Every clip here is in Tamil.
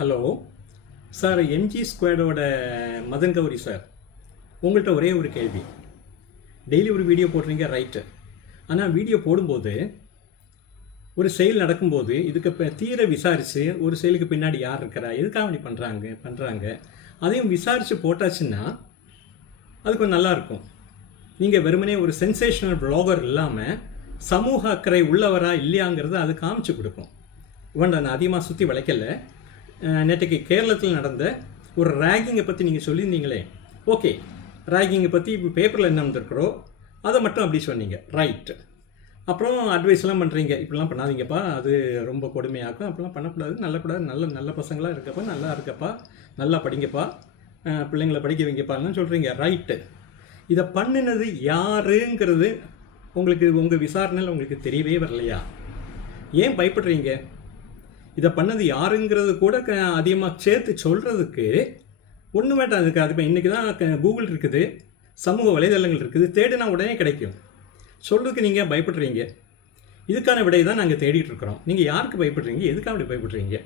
ஹலோ சார், எம்ஜி ஸ்குவாடோட மதன் கௌரி சார், உங்கள்கிட்ட ஒரே ஒரு கேள்வி. டெய்லி ஒரு வீடியோ போடுறீங்க, ரைட்டு. ஆனால் வீடியோ போடும்போது ஒரு செயல் நடக்கும்போது இதுக்கு இப்போ தீர விசாரித்து ஒரு செயலுக்கு பின்னாடி யார் இருக்கிறா, எதுக்காக அப்படி பண்ணுறாங்க அதையும் விசாரித்து போட்டாச்சுன்னா அது கொஞ்சம் நல்லாயிருக்கும். நீங்கள் வெறுமனே ஒரு சென்சேஷனல் ப்ளாகர் இல்லாமல் சமூக அக்கறை உள்ளவரா இல்லையாங்கிறத அது காமிச்சு கொடுக்கும். நான் அதிகமாக சுற்றி வளைக்கலை. நேற்றுக்கு கேரளத்தில் நடந்த ஒரு ரேகிங்கை பற்றி நீங்கள் சொல்லியிருந்தீங்களே, ஓகே, ரேகிங்கை பற்றி இப்போ பேப்பரில் என்ன வந்திருக்கிறோ அதை மட்டும் அப்படி சொன்னீங்க, ரைட்டு. அப்புறம் அட்வைஸ்லாம் பண்ணுறீங்க, இப்படிலாம் பண்ணாதீங்கப்பா, அது ரொம்ப கொடுமையாக்கும், அப்படிலாம் பண்ணக்கூடாது, நல்ல பசங்களாக இருக்கப்பா, நல்லா இருக்கப்பா, நல்லா படிங்கப்பா, பிள்ளைங்களை படிக்க வைங்கப்பான்னு சொல்கிறீங்க, ரைட்டு. இதை பண்ணினது யாருங்கிறது உங்கள் விசாரணையில் உங்களுக்கு தெரியவே வரலையா? ஏன் பயப்படுறீங்க? இதை பண்ணது யாருங்கிறது கூட அதிகமாக சேர்த்து சொல்கிறதுக்கு ஒன்றும் வேண்டாம். அதுக்கு அது இப்போ இன்றைக்கி தான் கூகுள் இருக்குது, சமூக வலைதளங்கள் இருக்குது, தேடினா உடனே கிடைக்கும். சொல்கிறதுக்கு நீங்கள் பயப்படுறீங்க. இதுக்கான விடையை தான் நாங்கள் தேடிட்டு இருக்கிறோம். நீங்கள் யாருக்கு பயப்படுறீங்க, எதுக்காக அப்படி பயப்படுறீங்க?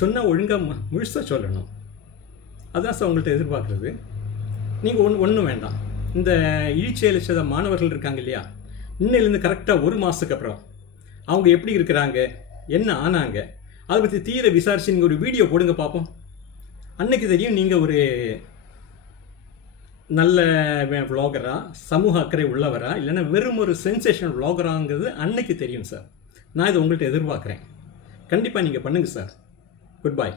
சொன்னால் ஒழுங்காக முழுசாக சொல்லணும். அதுதான் சார் உங்கள்கிட்ட எதிர்பார்க்குறது. நீங்கள் ஒன்றும் வேண்டாம். இந்த இழிச்செயல் செய்த மாணவர்கள் இருக்காங்க இல்லையா, இன்னிலேருந்து கரெக்டாக ஒரு மாதத்துக்கு அப்புறம் அவங்க எப்படி இருக்கிறாங்க, என்ன ஆனாங்க, அதை பற்றி தீர விசாரித்து நீங்கள் ஒரு வீடியோ போடுங்க பார்ப்போம். அன்னைக்கு தெரியும் நீங்கள் ஒரு நல்ல விளாகரா, சமூக அக்கறை உள்ளவரா, இல்லைன்னா வெறும் ஒரு சென்சேஷனல் விளாகராங்கிறது அன்னைக்கு தெரியும் சார். நான் இதை உங்கள்கிட்ட எதிர்பார்க்குறேன். கண்டிப்பாக நீங்கள் பண்ணுங்கள் சார். Good bye.